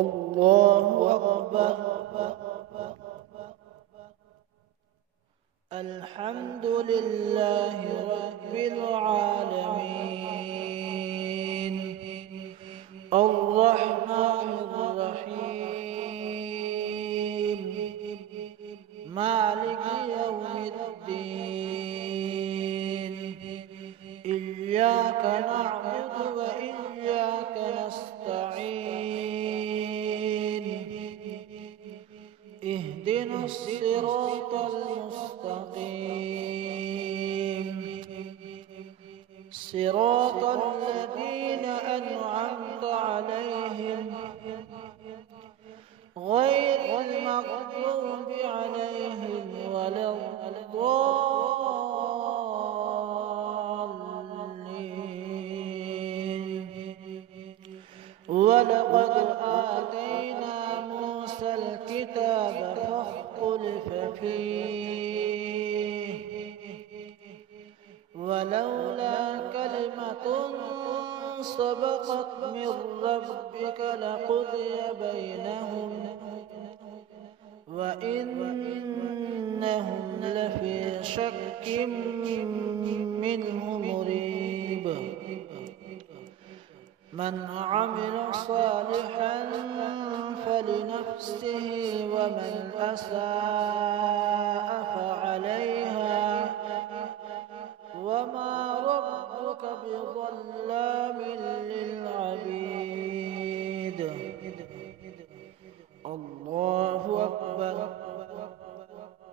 الله أكبر. الحمد لله رب العالمين الرحمن الرحيم مالك يوم الدين إياك نعبد وإياك نستعين اهدنا الصراط المستقيم صراط الذين أنعمت عليهم غير المغضوب عليهم ولا الضالين. ولقد آتينا موسى الكتاب فاختلف فيه ولولا كلمة سبقت من ربك لقضي بينهم وإنهم لفي شك منه مريب. من عمل صالحا فلنفسه ومن أساء